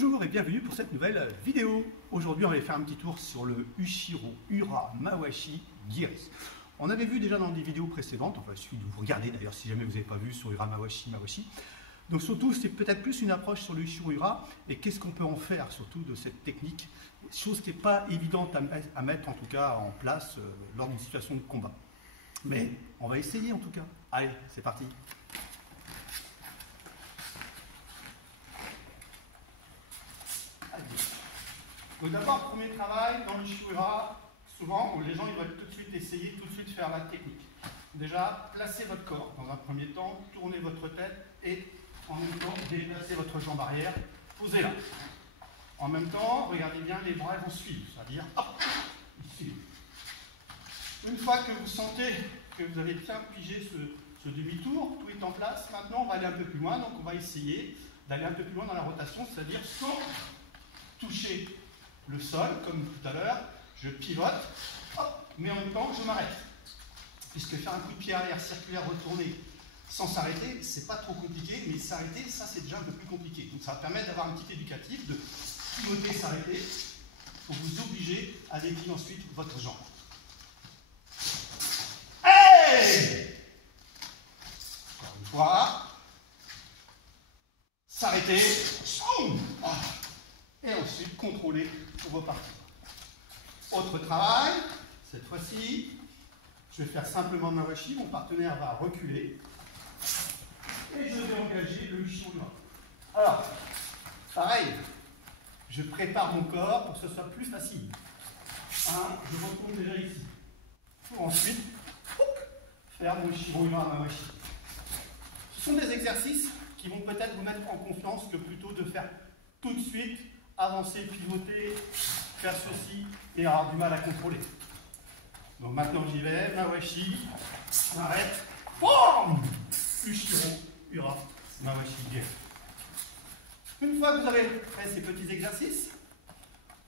Bonjour et bienvenue pour cette nouvelle vidéo. Aujourd'hui, on va faire un petit tour sur le Ushiro Ura Mawashi Giri. On avait vu déjà dans des vidéos précédentes, enfin il suffit de vous regarder d'ailleurs si jamais vous n'avez pas vu sur Ura Mawashi. Donc surtout, c'est peut-être plus une approche sur le Ushiro Ura et qu'est-ce qu'on peut en faire surtout de cette technique, chose qui n'est pas évidente à mettre en tout cas en place lors d'une situation de combat. Mais on va essayer en tout cas. Allez, c'est parti. Donc d'abord, premier travail dans le Ushiro Ura, souvent où les gens ils veulent tout de suite essayer, tout de suite faire la technique. Déjà, placez votre corps dans un premier temps, tournez votre tête et en même temps déplacez votre jambe arrière, posez-la. En même temps, regardez bien, les bras vont suivre, c'est-à-dire hop, ici. Une fois que vous sentez que vous avez bien pigé ce demi-tour, tout est en place, maintenant on va aller un peu plus loin, donc on va essayer d'aller un peu plus loin dans la rotation, c'est-à-dire sans toucher le sol, comme tout à l'heure, je pivote, hop, mais en même temps je m'arrête. Puisque faire un coup de pied arrière circulaire retourné sans s'arrêter, c'est pas trop compliqué, mais s'arrêter, ça c'est déjà un peu plus compliqué. Donc ça va permettre d'avoir un petit éducatif, de pivoter, s'arrêter, pour vous obliger à déplier ensuite votre jambe. Hey! Encore une fois. S'arrêter. Et ensuite contrôler pour repartir. Autre travail, cette fois-ci, je vais faire simplement Mawashi, mon partenaire va reculer et je vais engager le Ushiro Ura. Alors, pareil, je prépare mon corps pour que ce soit plus facile. Je retourne déjà ici. Pour ensuite faire mon Ushiro Ura Mawashi. Ce sont des exercices qui vont peut-être vous mettre en confiance que plutôt de faire tout de suite avancer, pivoter, faire ceci et avoir du mal à contrôler. Donc maintenant j'y vais, Mawashi, j'arrête, boum, Ushiro Ura Mawashi Giri. Une fois que vous avez fait ces petits exercices,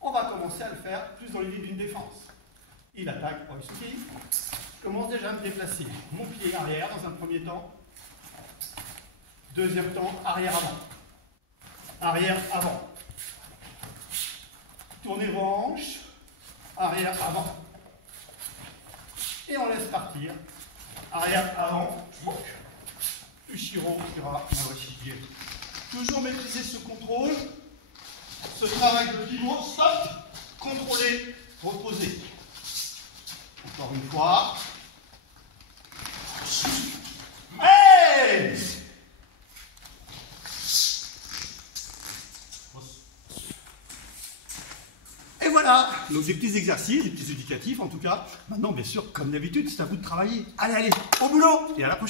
on va commencer à le faire plus dans l'idée d'une défense. Il attaque, Oisuki. Je commence déjà à me déplacer. Mon pied arrière dans un premier temps. Deuxième temps, arrière-avant. Arrière-avant. Tournez vos hanches. Arrière-avant. Et on laisse partir. Arrière-avant. Ushiro Ura Mawashi Giri. Toujours maîtriser ce contrôle. Ce travail de pivot. Stop. Contrôler. Reposer. Encore une fois. Hey! Et voilà, donc des petits exercices, des petits éducatifs en tout cas. Maintenant, bien sûr, comme d'habitude, c'est à vous de travailler. Allez, allez, au boulot et à la prochaine.